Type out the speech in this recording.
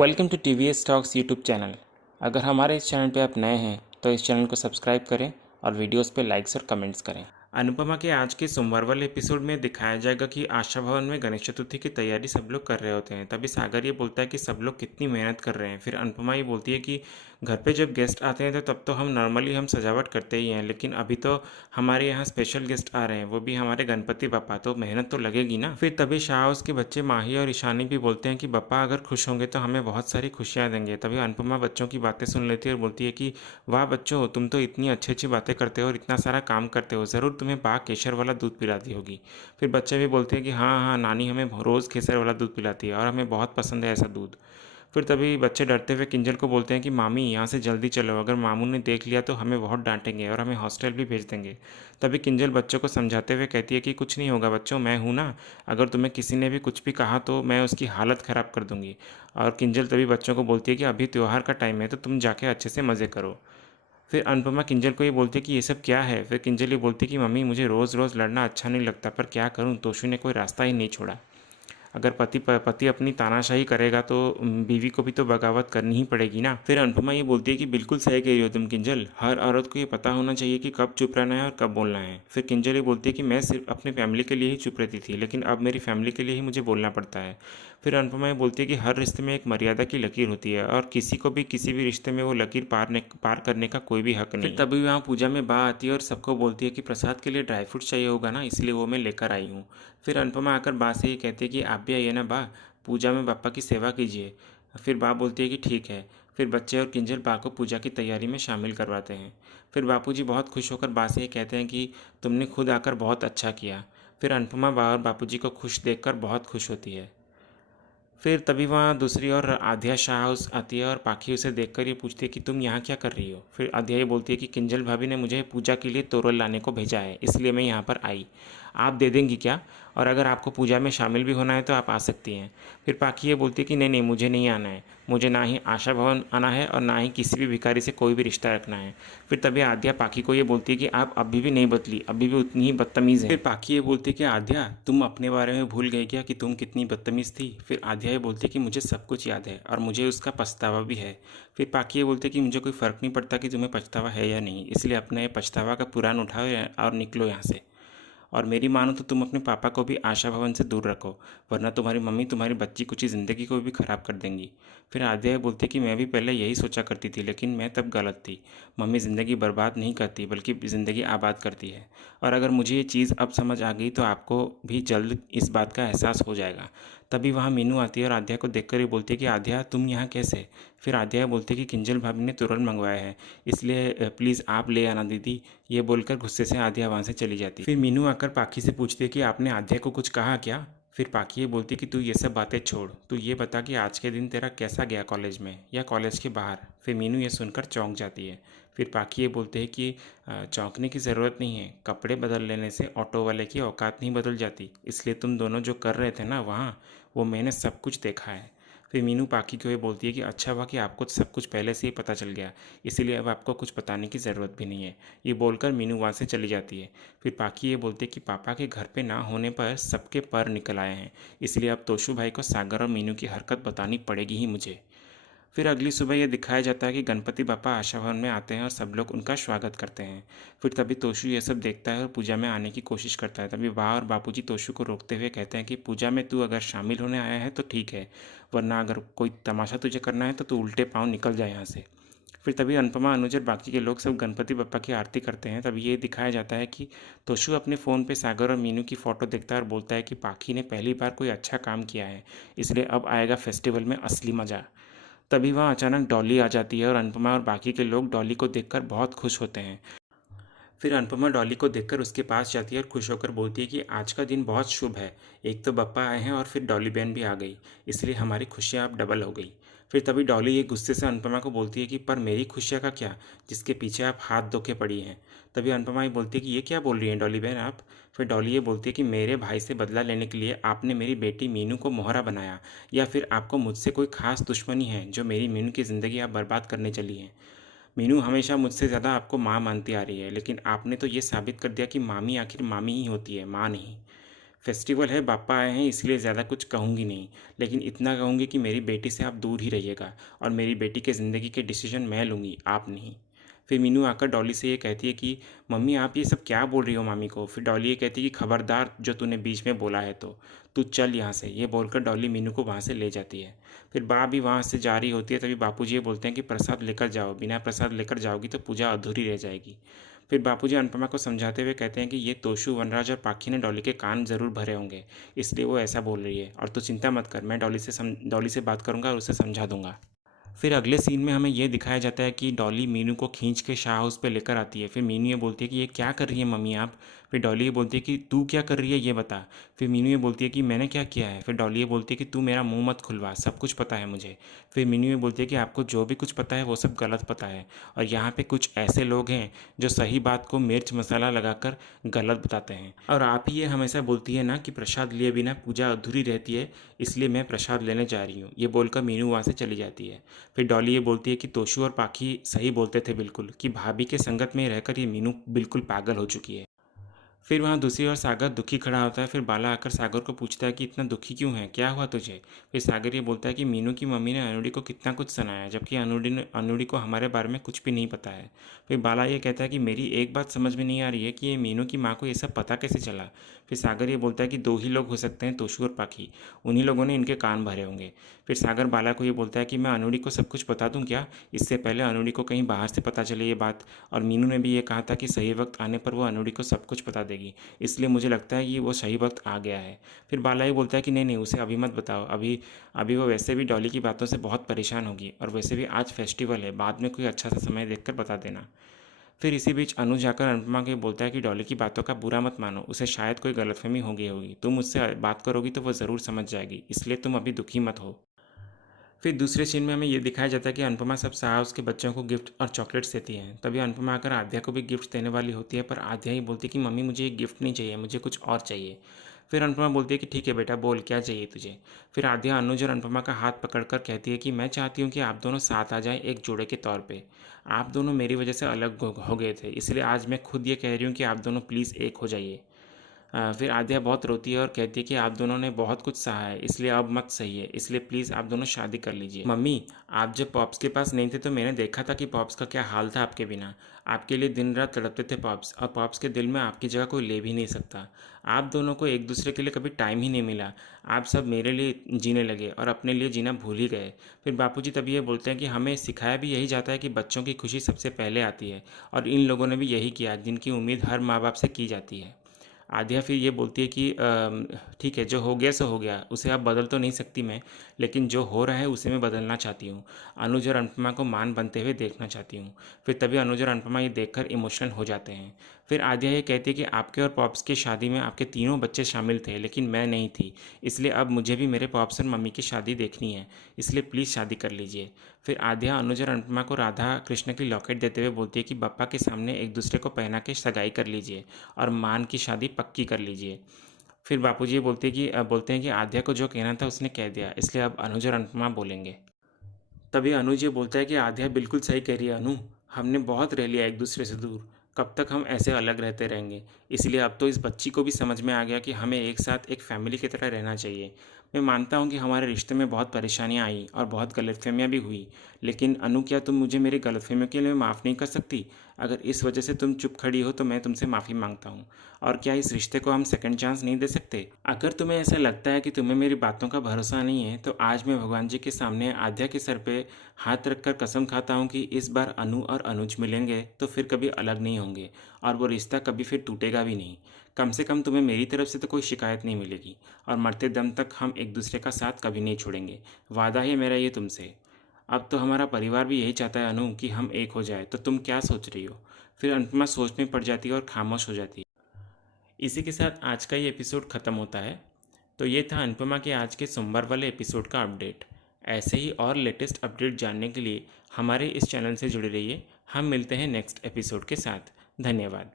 Welcome to TVS talks YouTube channel. अगर हमारे इस चैनल पे आप नए हैं तो इस चैनल को सब्सक्राइब करें और वीडियोस पे लाइक्स और कमेंट्स करें। अनुपमा के आज के सोमवार वाले एपिसोड में दिखाया जाएगा कि आशा भवन में गणेश चतुर्थी की तैयारी सब लोग कर रहे होते हैं। तभी सागर ये बोलता है कि सब लोग कितनी मेहनत कर रहे हैं। फिर अनुपमा ये बोलती है कि घर पे जब गेस्ट आते हैं तो तब तो हम नॉर्मली सजावट करते ही हैं, लेकिन अभी तो हमारे यहाँ स्पेशल गेस्ट आ रहे हैं, वो भी हमारे गणपति बप्पा, तो मेहनत तो लगेगी ना। फिर तभी शाह उसके बच्चे माही और ईशानी भी बोलते हैं कि बप्पा अगर खुश होंगे तो हमें बहुत सारी खुशियाँ देंगे। तभी अनुपमा बच्चों की बातें सुन लेती है और बोलती है कि वाह बच्चों, तुम तो इतनी अच्छी अच्छी बातें करते हो और इतना सारा काम करते हो, ज़रूर तुम्हें बा केसर वाला दूध पिलाती होगी। फिर बच्चे भी बोलते हैं कि हाँ हाँ, नानी हमें रोज़ केसर वाला दूध पिलाती है और हमें बहुत पसंद है ऐसा दूध। फिर तभी बच्चे डरते हुए किंजल को बोलते हैं कि मामी यहाँ से जल्दी चलो, अगर मामू ने देख लिया तो हमें बहुत डांटेंगे और हमें हॉस्टल भी भेज देंगे। तभी किंजल बच्चों को समझाते हुए कहती है कि कुछ नहीं होगा बच्चों, मैं हूँ ना, अगर तुम्हें किसी ने भी कुछ भी कहा तो मैं उसकी हालत ख़राब कर दूँगी। और किंजल तभी बच्चों को बोलती है कि अभी त्यौहार का टाइम है तो तुम जाके अच्छे से मज़े करो। फिर अनुपमा किंजल को ये बोलती है कि ये सब क्या है। फिर किंजल ये बोलती है कि मम्मी मुझे रोज़ रोज़ लड़ना अच्छा नहीं लगता, पर क्या करूँ, तोशु ने कोई रास्ता ही नहीं छोड़ा। अगर पति अपनी तानाशाही करेगा तो बीवी को भी तो बगावत करनी ही पड़ेगी ना। फिर अनुपमा ये बोलती है कि बिल्कुल सही कह रही हो तुम किंजल, हर औरत को ये पता होना चाहिए कि कब चुप रहना है और कब बोलना है। फिर किंजल ये बोलती है कि मैं सिर्फ अपने फैमिली के लिए ही चुप रहती थी, लेकिन अब मेरी फैमिली के लिए ही मुझे बोलना पड़ता है। फिर अनुपमा ये बोलती है कि हर रिश्ते में एक मर्यादा की लकीर होती है और किसी को भी किसी भी रिश्ते में वो लकीर पार करने का कोई भी हक नहीं। फिर तभी वहाँ पूजा में बा आती है और सबको बोलती है कि प्रसाद के लिए ड्राई फ्रूट चाहिए होगा ना, इसलिए वो मैं लेकर आई हूँ। फिर अनुपमा आकर बा से ये कहती है कि आप भी आइए ना बा, पूजा में बापा की सेवा कीजिए। फिर बा बोलती है कि ठीक है। फिर बच्चे और किंजल बा को पूजा की तैयारी में शामिल करवाते हैं। फिर बापूजी बहुत खुश होकर बा से ये कहते हैं कि तुमने खुद आकर बहुत अच्छा किया। फिर अनुपमा बा और बापूजी को खुश देखकर बहुत खुश होती है। फिर तभी वहाँ दूसरी ओर आध्या शाह उस आती है और पाखी उसे देखकर ये पूछती है कि तुम यहाँ क्या कर रही हो। फिर आध्या ये बोलती है कि किंजल भाभी ने मुझे पूजा के लिए तोरल लाने को भेजा है, इसलिए मैं यहाँ पर आई। आप दे देंगी क्या? और अगर आपको पूजा में शामिल भी होना है तो आप आ सकती हैं। फिर पाखी ये बोलती है कि नहीं नहीं, मुझे नहीं आना है, मुझे ना ही आशा भवन आना है और ना ही किसी भी भिखारी से कोई भी रिश्ता रखना है। फिर तभी आध्या पाखी को ये बोलती है कि आप अभी भी नहीं बदली, अभी भी उतनी ही बदतमीज़ है। फिर पाखी ये बोलती है कि आध्या तुम अपने बारे में भूल गए क्या कि तुम कितनी बदतमीज़ थी। फिर आध्या ये बोलती है कि मुझे सब कुछ याद है और मुझे उसका पछतावा भी है। फिर पाखी ये बोलती है कि मुझे कोई फ़र्क नहीं पड़ता कि तुम्हें पछतावा है या नहीं, इसलिए अपने पछतावा का पुराण उठाओ और निकलो यहाँ से। और मेरी मानो तो तुम अपने पापा को भी आशा भवन से दूर रखो, वरना तुम्हारी मम्मी तुम्हारी बच्ची कुची ज़िंदगी को भी ख़राब कर देंगी। फिर आध्या बोलती कि मैं भी पहले यही सोचा करती थी, लेकिन मैं तब गलत थी। मम्मी ज़िंदगी बर्बाद नहीं करती बल्कि ज़िंदगी आबाद करती है, और अगर मुझे ये चीज़ अब समझ आ गई तो आपको भी जल्द इस बात का एहसास हो जाएगा। तभी वहाँ मीनू आती है और आध्या को देखकर ये बोलती है कि आध्या तुम यहाँ कैसे। फिर आध्या बोलती है कि किंजल भाभी ने तुरंत मंगवाया है, इसलिए प्लीज़ आप ले आना दीदी। ये बोलकर गुस्से से आध्या वहाँ से चली जाती। फिर मीनू आकर पाखी से पूछती है कि आपने आध्या को कुछ कहा क्या। फिर पाखी ये बोलती कि तू ये सब बातें छोड़, तू ये बता कि आज के दिन तेरा कैसा गया कॉलेज में या कॉलेज के बाहर। फिर मीनू ये सुनकर चौंक जाती है। फिर पाखी ये बोलते हैं कि चौंकने की ज़रूरत नहीं है, कपड़े बदल लेने से ऑटो वाले की औकात नहीं बदल जाती, इसलिए तुम दोनों जो कर रहे थे ना वहाँ, वो मैंने सब कुछ देखा है। फिर मीनू पाखी को ये बोलती है कि अच्छा हुआ कि आपको सब कुछ पहले से ही पता चल गया, इसीलिए अब आपको कुछ बताने की ज़रूरत भी नहीं है। ये बोलकर मीनू वहाँ से चली जाती है। फिर पाखी ये बोलती है कि पापा के घर पे ना होने पर सबके पर निकल आए हैं, इसलिए अब तोशु भाई को सागर और मीनू की हरकत बतानी पड़ेगी ही मुझे। फिर अगली सुबह यह दिखाया जाता है कि गणपति बापा आशा भवन में आते हैं और सब लोग उनका स्वागत करते हैं। फिर तभी तोशु ये सब देखता है और पूजा में आने की कोशिश करता है। तभी बा और बापूजी तोशु को रोकते हुए कहते हैं कि पूजा में तू अगर शामिल होने आया है तो ठीक है, वरना अगर कोई तमाशा तुझे करना है तो तू उल्टे पाँव निकल जाए यहाँ से। फिर तभी अनुपमा अनुज और बाकी के लोग सब गणपति बप्पा की आरती करते हैं। तभी ये दिखाया जाता है कि तोशु अपने फ़ोन पे सागर और मीनू की फ़ोटो देखता है और बोलता है कि पाखी ने पहली बार कोई अच्छा काम किया है, इसलिए अब आएगा फेस्टिवल में असली मज़ा। तभी वहाँ अचानक डॉली आ जाती है और अनुपमा और बाकी के लोग डॉली को देखकर बहुत खुश होते हैं। फिर अनुपमा डॉली को देखकर उसके पास जाती है और खुश होकर बोलती है कि आज का दिन बहुत शुभ है, एक तो बप्पा आए हैं और फिर डॉली बहन भी आ गई, इसलिए हमारी खुशियाँ अब डबल हो गई। फिर तभी डॉली ये गुस्से से अनुपमा को बोलती है कि पर मेरी खुशियाँ का क्या, जिसके पीछे आप हाथ धो के पड़ी हैं। तभी अनुपमा ये बोलती है कि ये क्या बोल रही हैं डॉली बहन आप। फिर डॉली ये बोलती है कि मेरे भाई से बदला लेने के लिए आपने मेरी बेटी मीनू को मोहरा बनाया, या फिर आपको मुझसे कोई खास दुश्मनी है जो मेरी मीनू की ज़िंदगी आप बर्बाद करने चली हैं। मीनू हमेशा मुझसे ज़्यादा आपको माँ मानती आ रही है, लेकिन आपने तो ये साबित कर दिया कि मामी आखिर मामी ही होती है, माँ नहीं। फेस्टिवल है, पापा आए हैं इसलिए ज़्यादा कुछ कहूँगी नहीं, लेकिन इतना कहूँगी कि मेरी बेटी से आप दूर ही रहिएगा और मेरी बेटी के ज़िंदगी के डिसीजन मैं लूँगी, आप नहीं। फिर मीनू आकर डॉली से ये कहती है कि मम्मी आप ये सब क्या बोल रही हो मामी को। फिर डॉली ये कहती है कि खबरदार जो तूने बीच में बोला है तो तू चल यहाँ से। ये बोलकर डॉली मीनू को वहाँ से ले जाती है। फिर बा भी वहाँ से जा रही होती है, तभी बापूजी ये बोलते हैं कि प्रसाद लेकर जाओ, बिना प्रसाद लेकर जाओगी तो पूजा अधूरी रह जाएगी। फिर बापूजी अनुपमा को समझाते हुए कहते हैं कि ये तोशु, वनराज और पाखी ने डॉली के कान ज़रूर भरे होंगे, इसलिए वो ऐसा बोल रही है, और तू चिंता मत कर, मैं डॉली से बात करूँगा और उसे समझा दूंगा। फिर अगले सीन में हमें ये दिखाया जाता है कि डॉली मीनू को खींच के शाह हाउस पे लेकर आती है। फिर मीनू ये बोलती है कि ये क्या कर रही है मम्मी आप। फिर डॉली ये बोलती है कि तू क्या कर रही है ये बता। फिर मीनू ये बोलती है कि मैंने क्या किया है। फिर डॉली ये बोलती है कि तू मेरा मुंह मत खुलवा, सब कुछ पता है मुझे। फिर मीनू ये बोलती है कि आपको जो भी कुछ पता है वो सब गलत पता है, और यहाँ पे कुछ ऐसे लोग हैं जो सही बात को मिर्च मसाला लगाकर गलत बताते हैं, और आप ही ये हमेशा बोलती है ना कि प्रसाद लिए बिना पूजा अधूरी रहती है, इसलिए मैं प्रसाद लेने जा रही हूँ। ये बोलकर मीनू वहाँ से चली जाती है। फिर डॉली ये बोलती है कि तोशु और पाखी सही बोलते थे बिल्कुल, कि भाभी के संगत में रहकर ये मीनू बिल्कुल पागल हो चुकी है। फिर वहाँ दूसरी ओर सागर दुखी खड़ा होता है। फिर बाला आकर सागर को पूछता है कि इतना दुखी क्यों है, क्या हुआ तुझे। फिर सागर ये बोलता है कि मीनू की मम्मी ने अनुडी को कितना कुछ सुनाया, जबकि अनुडी को हमारे बारे में कुछ भी नहीं पता है। फिर बाला ये कहता है कि मेरी एक बात समझ में नहीं आ रही है कि ये मीनू की माँ को ये सब पता कैसे चला। फिर सागर ये बोलता है कि दो ही लोग हो सकते हैं, तोशु और पाखी, उन्हीं लोगों ने इनके कान भरे होंगे। फिर सागर बाला को ये बोलता है कि मैं अनुडी को सब कुछ बता दूँ क्या, इससे पहले अनुडी को कहीं बाहर से पता चले ये बात। और मीनू ने भी ये कहा था कि सही वक्त आने पर वो अनुडी को सब कुछ बता देगी, इसलिए मुझे लगता है कि वो सही वक्त आ गया है। फिर बाला ही बोलता है कि नहीं नहीं, उसे अभी मत बताओ, अभी अभी वो वैसे भी डॉली की बातों से बहुत परेशान होगी, और वैसे भी आज फेस्टिवल है, बाद में कोई अच्छा सा समय देखकर बता देना। फिर इसी बीच अनु जाकर अनुपमा को बोलता है कि डॉली की बातों का बुरा मत मानो, उसे शायद कोई गलतफहमी हो गई होगी, तुम उससे बात करोगी तो वो ज़रूर समझ जाएगी, इसलिए तुम अभी दुखी मत हो। फिर दूसरे सीन में हमें ये दिखाया जाता है कि अनुपमा सब साहब उसके बच्चों को गिफ्ट और चॉकलेट्स देती हैं। तभी अनुपमा आकर आद्या को भी गिफ्ट देने वाली होती है, पर आद्या ही बोलती है कि मम्मी मुझे ये गिफ्ट नहीं चाहिए, मुझे कुछ और चाहिए। फिर अनुपमा बोलती है कि ठीक है बेटा, बोल क्या चाहिए तुझे। फिर आद्या अनुज और अनुपमा का हाथ पकड़कर कहती है कि मैं चाहती हूँ कि आप दोनों साथ आ जाएं एक जोड़े के तौर पे। आप दोनों मेरी वजह से अलग हो गए थे, इसलिए आज मैं खुद ये कह रही हूँ कि आप दोनों प्लीज़ एक हो जाइए। फिर आद्या बहुत रोती है और कहती है कि आप दोनों ने बहुत कुछ सहा है, इसलिए अब मत सहिए, इसलिए प्लीज़ आप दोनों शादी कर लीजिए। मम्मी, आप जब पॉप्स के पास नहीं थे तो मैंने देखा था कि पॉप्स का क्या हाल था आपके बिना। आपके लिए दिन रात तड़पते थे पॉप्स, और पॉप्स के दिल में आपकी जगह कोई ले भी नहीं सकता। आप दोनों को एक दूसरे के लिए कभी टाइम ही नहीं मिला। आप सब मेरे लिए जीने लगे और अपने लिए जीना भूल ही गए। फिर बापूजी तभी ये बोलते हैं कि हमें सिखाया भी यही जाता है कि बच्चों की खुशी सबसे पहले आती है, और इन लोगों ने भी यही किया जिनकी उम्मीद हर माँ बाप से की जाती है। आद्या फिर ये बोलती है कि ठीक है, जो हो गया सो हो गया, उसे अब बदल तो नहीं सकती मैं, लेकिन जो हो रहा है उसे मैं बदलना चाहती हूँ। अनुज और अनुपमा को मान बनते हुए देखना चाहती हूँ। फिर तभी अनुज और अनुपमा ये देखकर इमोशनल हो जाते हैं। फिर आद्या ये कहती है कि आपके और पॉप्स की शादी में आपके तीनों बच्चे शामिल थे, लेकिन मैं नहीं थी, इसलिए अब मुझे भी मेरे पॉप्स और मम्मी की शादी देखनी है, इसलिए प्लीज़ शादी कर लीजिए। फिर आद्या अनुज और अनुपमा को राधा कृष्ण की लॉकेट देते हुए बोलती है कि बप्पा के सामने एक दूसरे को पहना के सगाई कर लीजिए और मान की शादी पक्की कर लीजिए। फिर बापूजी ये बोलते हैं कि आद्या को जो कहना था उसने कह दिया, इसलिए अब अनुज और अनुपमा बोलेंगे। तभी अनुज ये बोलता है कि आद्या बिल्कुल सही कह रही है अनु, हमने बहुत रह लिया एक दूसरे से दूर, कब तक हम ऐसे अलग रहते रहेंगे। इसलिए अब तो इस बच्ची को भी समझ में आ गया कि हमें एक साथ एक फैमिली की तरह रहना चाहिए। मैं मानता हूँ कि हमारे रिश्ते में बहुत परेशानियाँ आई और बहुत गलतफहमियाँ भी हुई, लेकिन अनु क्या तुम मुझे मेरी गलतफहमियों के लिए माफ़ नहीं कर सकती। अगर इस वजह से तुम चुप खड़ी हो तो मैं तुमसे माफ़ी मांगता हूँ। और क्या इस रिश्ते को हम सेकंड चांस नहीं दे सकते। अगर तुम्हें ऐसा लगता है कि तुम्हें मेरी बातों का भरोसा नहीं है, तो आज मैं भगवान जी के सामने आद्या के सर पे हाथ रखकर कसम खाता हूँ कि इस बार अनु और अनुज मिलेंगे तो फिर कभी अलग नहीं होंगे, और वो रिश्ता कभी फिर टूटेगा भी नहीं। कम से कम तुम्हें मेरी तरफ से तो कोई शिकायत नहीं मिलेगी, और मरते दम तक हम एक दूसरे का साथ कभी नहीं छोड़ेंगे। वादा है मेरा ये तुमसे। अब तो हमारा परिवार भी यही चाहता है अनु कि हम एक हो जाए, तो तुम क्या सोच रही हो। फिर अनुपमा सोच में पड़ जाती है और खामोश हो जाती है। इसी के साथ आज का ये एपिसोड ख़त्म होता है। तो ये था अनुपमा के आज के सोमवार वाले एपिसोड का अपडेट। ऐसे ही और लेटेस्ट अपडेट जानने के लिए हमारे इस चैनल से जुड़े रहिए। हम मिलते हैं नेक्स्ट एपिसोड के साथ। धन्यवाद।